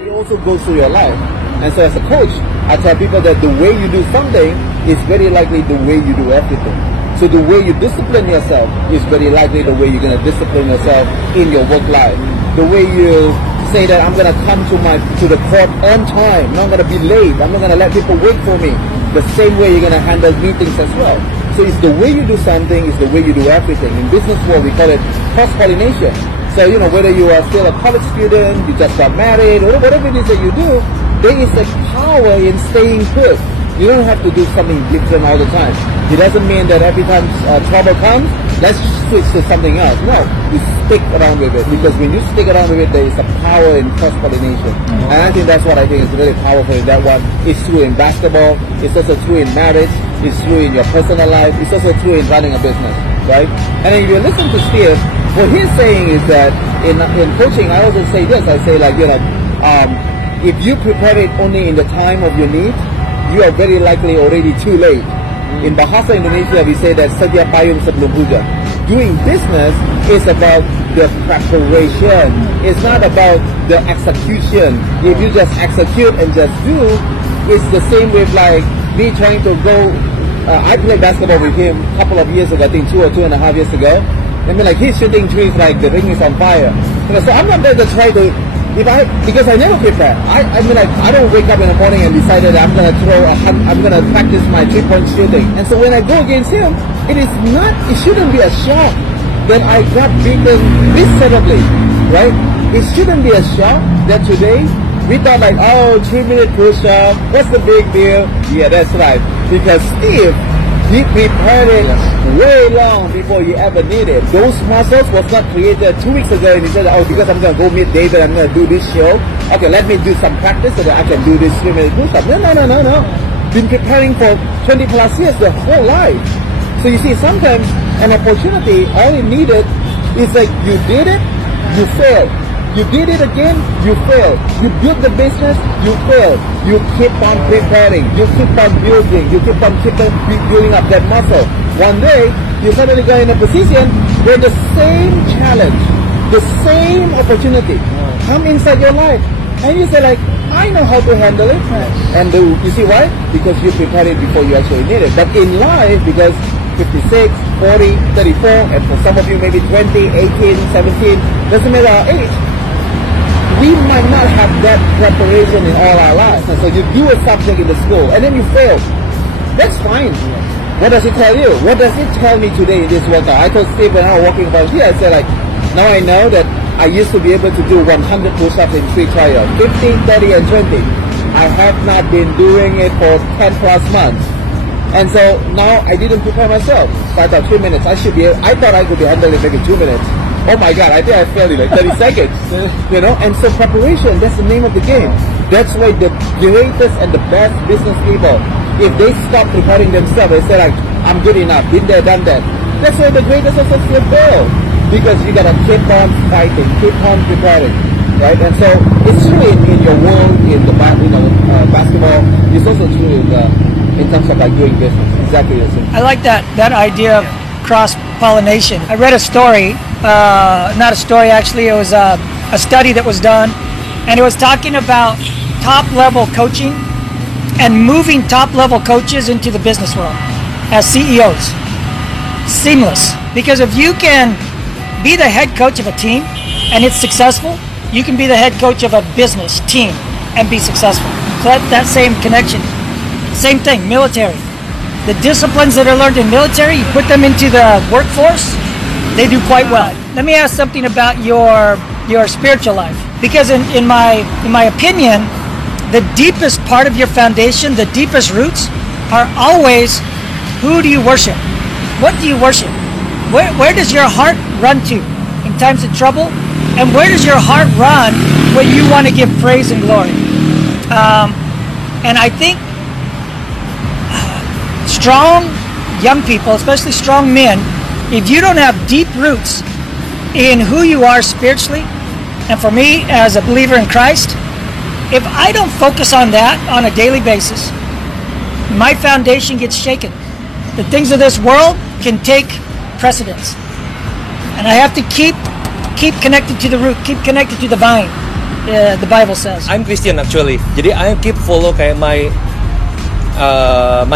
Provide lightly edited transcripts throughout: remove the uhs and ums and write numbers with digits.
It also goes through your life. And so as a coach, I tell people that the way you do something is very likely the way you do everything. So the way you discipline yourself is very likely the way you're going to discipline yourself in your work life. The way you say that I'm going to come to the court on time, I'm not going to be late, I'm not going to let people wait for me. The same way you're going to handle meetings as well. So it's the way you do something, it's the way you do everything. In business world, we call it cross-pollination. So, whether you are still a college student, you just got married, or whatever it is that you do, there is a power in staying put. You don't have to do something different all the time. It doesn't mean that every time trouble comes, let's switch to something else. No, you stick around with it, because when you stick around with it, there is a power in cross-pollination. And I think that's what I think is really powerful in that one. It's true in basketball, it's also true in marriage, it's true in your personal life, it's also true in running a business, right? And then if you listen to Steve, what he's saying is that in coaching, I also say this, I say like, if you prepare it only in the time of your need, you are very likely already too late. In Bahasa Indonesia, we say that sedia payung sebelum hujan. Doing business is about the preparation. It's not about the execution. If you just execute and just do, it's the same with like me trying to go. I played basketball with him a couple of years ago, I think 2 or 2.5 years ago. I mean, like he's shooting trees like the ring is on fire. So I'm not going to try to. Because I never prepare. I don't wake up in the morning and decide that I'm gonna practice my 3-point shooting. And so when I go against him, it shouldn't be a shock that I got beaten miserably, right? It shouldn't be a shock that today we thought like, 3-minute push-up, what's the big deal? Yeah, that's right. Because Steve, he prepared it way long before you ever need it. Those muscles was not created 2 weeks ago and he said, because I'm going to go meet David, I'm going to do this show. Okay, let me do some practice so that I can do this 3-minute push-up. No. Been preparing for 20 plus years, the whole life. So you see, sometimes an opportunity, all it needed is like you did it, you failed. You did it again, you failed. You built the business, you failed. You keep on preparing, you keep on building, you keep on building up that muscle. One day, you suddenly go in a position where the same challenge, the same opportunity come inside your life. And you say like, I know how to handle it. And you see why? Because you prepared it before you actually need it. But in life, because 56, 40, 34, and for some of you maybe 20, 18, 17, doesn't matter our age, we might not have that preparation in all our lives. And so you do a subject in the school and then you fail. That's fine. What does it tell you? What does it tell me today in this workout? I told Steve when I was walking about here, I said like, now I know that I used to be able to do 100 push-ups in 3 trials, 15, 30, and 20. I have not been doing it for 10 plus months. And so now I didn't prepare myself. So I thought 3 minutes, I thought I could be handling it maybe 2 minutes. Oh my God, I think I failed in like 30 seconds. And so preparation, that's the name of the game. That's why the greatest and the best business people, if they stop preparing themselves, they say like, I'm good enough, been there, done that. That's why the greatest also still fail. Because you gotta keep on fighting, keep on preparing, right? And so it's true in your world, in the basketball. It's also true in terms of like doing business. Exactly the same. I like that idea of cross-pollination. I read a story, not a story actually, it was a study that was done, and it was talking about top-level coaching and moving top-level coaches into the business world as CEOs. Seamless. Because if you can be the head coach of a team and it's successful, you can be the head coach of a business team and be successful. So that same connection. Same thing, military. The disciplines that are learned in military, you put them into the workforce, they do quite well. Let me ask something about your spiritual life. Because in my opinion, the deepest part of your foundation, the deepest roots, are always, who do you worship? What do you worship? Where does your heart run to in times of trouble? And where does your heart run when you want to give praise and glory? And I think strong young people, especially strong men, if you don't have deep roots in who you are spiritually, and for me as a believer in Christ, if I don't focus on that on a daily basis, my foundation gets shaken. The things of this world can take precedence. And I have to keep connected to the root, keep connected to the vine. the Bible says. I'm Christian actually. Jadi I keep follow kayak my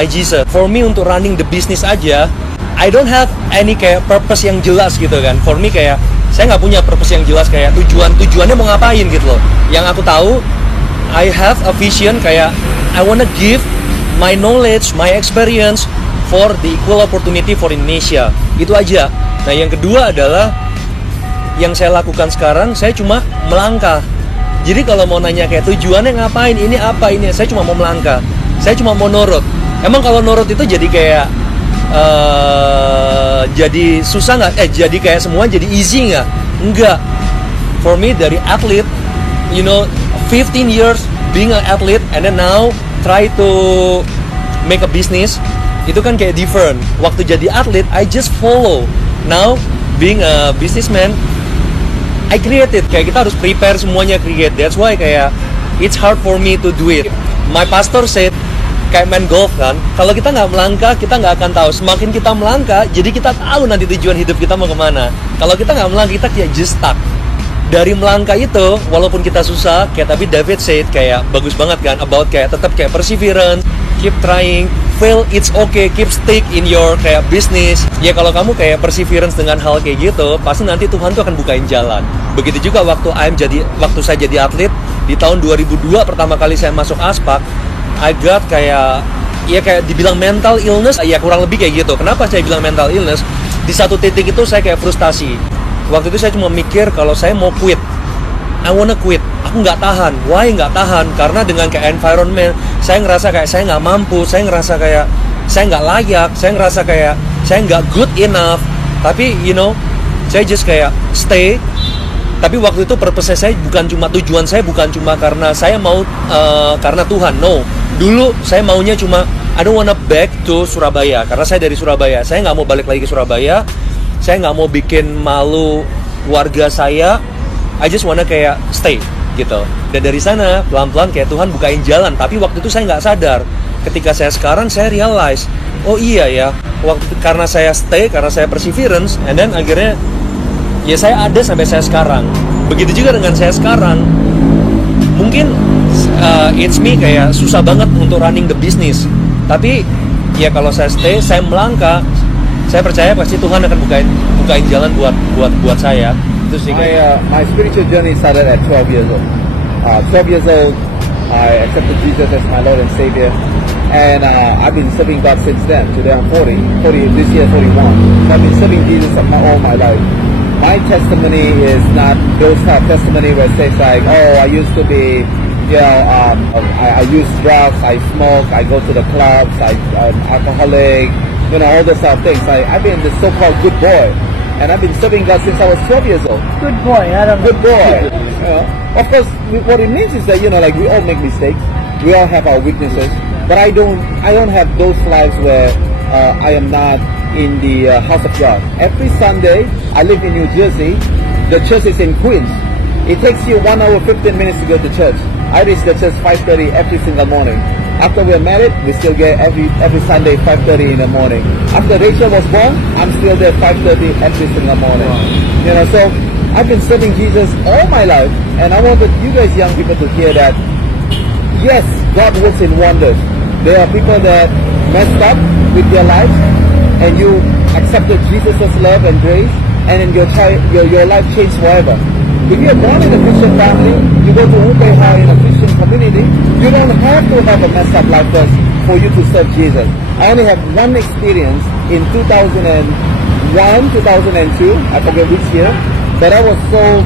Jesus. For me untuk running the business aja, I don't have any kayak purpose yang jelas gitu kan. For me kayak saya nggak punya purpose yang jelas kayak tujuannya mau ngapain gitu loh. Yang aku tahu, I have a vision kayak I wanna give my knowledge, my experience for the equal opportunity for Indonesia. Itu aja. Nah yang kedua adalah yang saya lakukan sekarang, saya cuma melangkah. Jadi kalau mau nanya kayak tujuannya ngapain, ini apa ini, saya cuma mau melangkah. Saya cuma mau nurut. Emang kalau nurut itu jadi kayak jadi susah nggak? Jadi kayak semua jadi easy nggak? Enggak. For me dari athlete, 15 years being an athlete and then now try to make a business, itu kan kayak different. Waktu jadi atlet, I just follow. Now being a businessman, I created. Kayak kita harus prepare semuanya create. That's why kayak it's hard for me to do it. My pastor said kayak main golf kan, kalau kita nggak melangkah, kita nggak akan tahu. Semakin kita melangkah, jadi kita tahu nanti tujuan hidup kita mau kemana. Kalau kita nggak melangkah, kita kayak just stuck. Dari melangkah itu, walaupun kita susah, kayak tapi David said kayak bagus banget kan, about kayak tetap kayak perseverance, keep trying, fail it's okay, keep stick in your kayak business. Ya kalau kamu kayak perseverance dengan hal kayak gitu, pasti nanti Tuhan tuh akan bukain jalan. Begitu juga waktu saya jadi atlet di tahun 2002 pertama kali saya masuk Aspak, I got kayak dibilang mental illness, ya kurang lebih kayak gitu. Kenapa saya bilang mental illness? Di satu titik itu saya kayak frustasi. Waktu itu saya cuma mikir kalau saya mau quit. I wanna quit. Aku nggak tahan. Why nggak tahan? Karena dengan kayak environment, saya ngerasa kayak saya nggak mampu. Saya ngerasa kayak saya nggak layak. Saya ngerasa kayak saya nggak good enough. Tapi saya just kayak stay. Tapi waktu itu purpose saya bukan cuma tujuan saya bukan cuma karena saya mau karena Tuhan. No. Dulu saya maunya cuma I don't wanna back to Surabaya karena saya dari Surabaya. Saya nggak mau balik lagi ke Surabaya. Saya nggak mau bikin malu warga saya. I just wanna kayak stay gitu. Dan dari sana pelan-pelan kayak Tuhan bukain jalan. Tapi waktu itu saya nggak sadar. Ketika saya sekarang saya realize, oh iya ya, karena saya stay, karena saya perseverance, and then akhirnya ya saya ada sampai saya sekarang. Begitu juga dengan saya sekarang. Mungkin it's me kayak susah banget untuk running the business. Tapi ya kalau saya stay, saya melangkah, saya percaya pasti Tuhan akan bukain jalan buat saya. Itu sih kayak my spiritual journey started at 12 years old. 12 years old, I accepted Jesus as my Lord and Savior, and I've been serving God since then. Today I'm 40 this year 41. So I've been serving Jesus all my life. My testimony is not those type of testimony where it says like, oh, I used to be, I use drugs, I smoke, I go to the clubs, I'm alcoholic, all those type of things. I've been the so-called good boy, and I've been serving God since I was 12 years old. Good boy, Good boy. Of course, what it means is that like we all make mistakes, we all have our weaknesses, but I don't have those lives where I am not in the house of God. Every Sunday, I live in New Jersey. The church is in Queens. It takes you 1 hour 15 minutes to go to church. I reach the church 5:30 every single morning. After we're married, we still get every Sunday 5:30 in the morning. After Rachel was born, I'm still there 5:30 every single morning. So I've been serving Jesus all my life, and I wanted you guys young people to hear that. Yes, God works in wonders. There are people that messed up with their lives, and you accepted Jesus' love and grace, and then your life changed forever. If you're born in a Christian family, you go to Upeha in a Christian community, you don't have to have a messed up life first for you to serve Jesus. I only have one experience in 2001, 2002, I forget which year, but I was so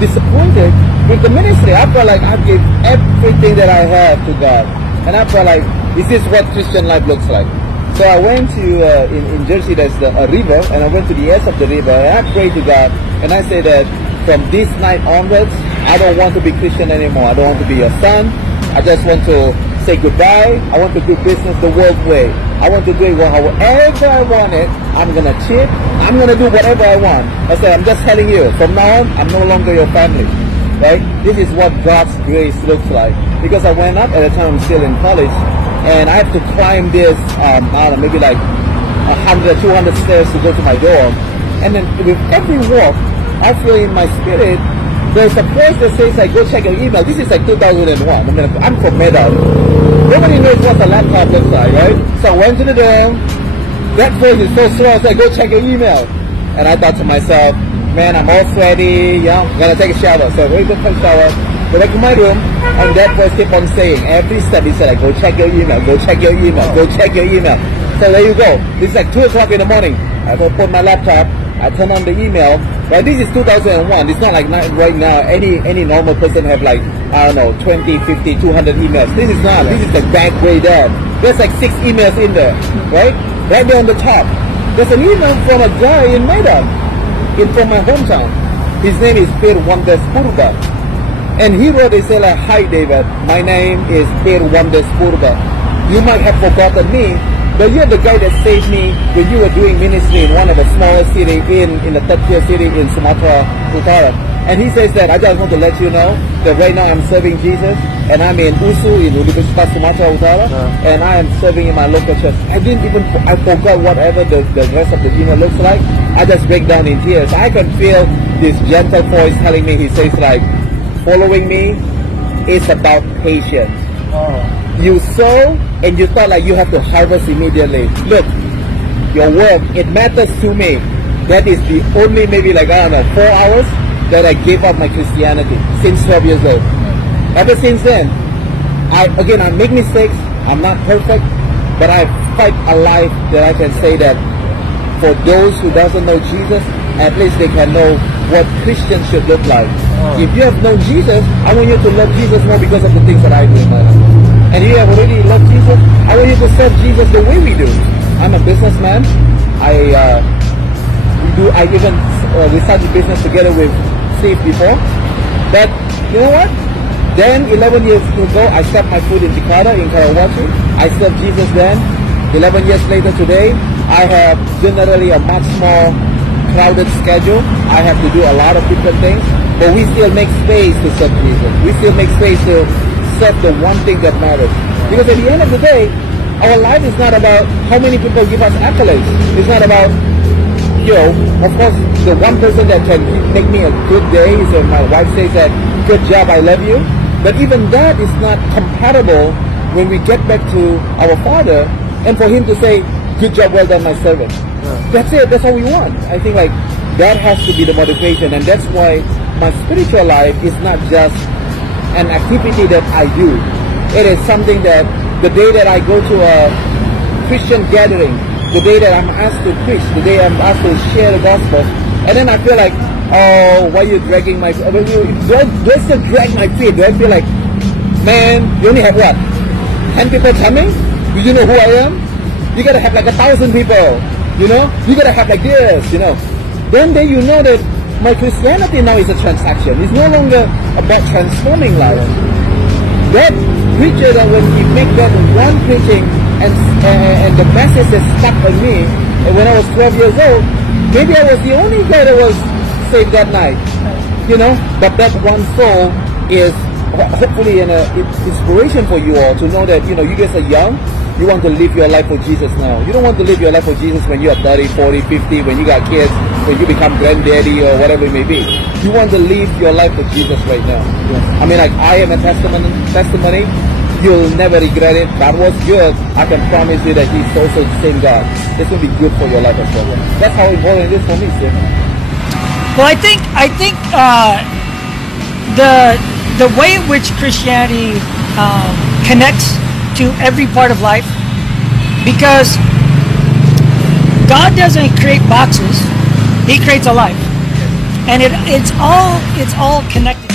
disappointed with the ministry. I felt like I gave everything that I have to God, and I felt like, is this what Christian life looks like? So I went to, in Jersey, there's a river, and I went to the edge of the river, and I prayed to God, and I said that from this night onwards, I don't want to be Christian anymore. I don't want to be your son. I just want to say goodbye. I want to do business the world way. I want to do it however I want it. I'm going to cheat. I'm going to do whatever I want. I said, I'm just telling you, from now on, I'm no longer your family. Right? This is what God's grace looks like. Because I went up, at the time I'm still in college, and I have to climb this, I don't know, maybe like 100, 200 stairs to go to my dorm. And then with every walk, I feel in my spirit There's a post that says like, go check your email. This is like 2001. I mean, I'm from Medan. Nobody knows what a laptop looks like, right? So I went to the dorm. That voice is so slow. I was like, go check your email. And I thought to myself, man, I'm all sweaty. Yeah, I'm gonna take a shower. So I wake up from the shower, go back to my room, and that voice kept on saying every step. He said, like, go check your email. Go check your email. Go check your email. So there you go. This is like 2 o'clock in the morning. I open my laptop. I turn on the email. Right, this is 2001. It's not like right now. Any normal person have like, I don't know, 20, 50, 200 emails. This is not. This is the back way down. There's like 6 emails in there, right? Right there on the top. There's an email from a guy in Medan, from my hometown. His name is Pirwandes Purba. And he wrote, he said like, hi David, my name is Pirwandes Purba. You might have forgotten me, but you're the guy that saved me when you were doing ministry in one of the smallest city in the third tier city in Sumatera Utara. And he says that I just want to let you know that right now I'm serving Jesus and I'm in USU in Universitas Sumatera Utara and I am serving in my local church. I forgot whatever the rest of the email looks like. I just break down in tears. I can feel this gentle voice telling me, he says like, following me is about patience. You sow and you thought like you have to harvest immediately. Look, your work, it matters to me. That is the only maybe like, I don't know, 4 hours that I gave up my Christianity since 12 years old. Ever since then, I make mistakes. I'm not perfect, but I fight a life that I can say that for those who doesn't know Jesus, at least they can know what Christians should look like. If you have known Jesus, I want you to love Jesus more because of the things that I do in my life. And you have already loved Jesus, I want you to serve Jesus the way we do. I'm a businessman. We started business together with Steve before. But you know what? Then 11 years ago, I stepped my foot in Jakarta, in Karawaci. I served Jesus then. 11 years later today, I have generally a much more crowded schedule. I have to do a lot of different things, but we still make space to serve Jesus. We still make space to serve the one thing that matters. Because at the end of the day, our life is not about how many people give us accolades. It's not about, of course, the one person that can make me a good day is when my wife says that, good job, I love you. But even that is not compatible when we get back to our Father and for Him to say, good job, well done, my servant. That's it. That's all we want. I think like that has to be the motivation, and that's why my spiritual life is not just an activity that I do. It is something that the day that I go to a Christian gathering, the day that I'm asked to preach, the day I'm asked to share the gospel, and then I feel like, oh, why are you dragging my feet? Do I still drag my feet? Do I feel like, man, you only have what? 10 people coming? Do you know who I am? You gotta have like 1,000 people, you know? You gotta have like this, you know? Then you know that my Christianity now is a transaction. It's no longer about transforming lives. That preacher, that when he make that one preaching and the message that stuck on me, and when I was 12 years old, maybe I was the only guy that was saved that night, you know? But that one soul is hopefully an inspiration for you all to know that, you guys are young. You want to live your life for Jesus now. You don't want to live your life for Jesus when you are 30, 40, 50, when you got kids, when you become granddaddy or whatever it may be. You want to live your life for Jesus right now. Yeah. I mean, like, I am a testimony. You'll never regret it. God was good. I can promise you that He's also the same God. This will be good for your life as well. That's how important it is for me, Steve. Well, I think the way in which Christianity connects to every part of life, because God doesn't create boxes, He creates a life, and it's all connected.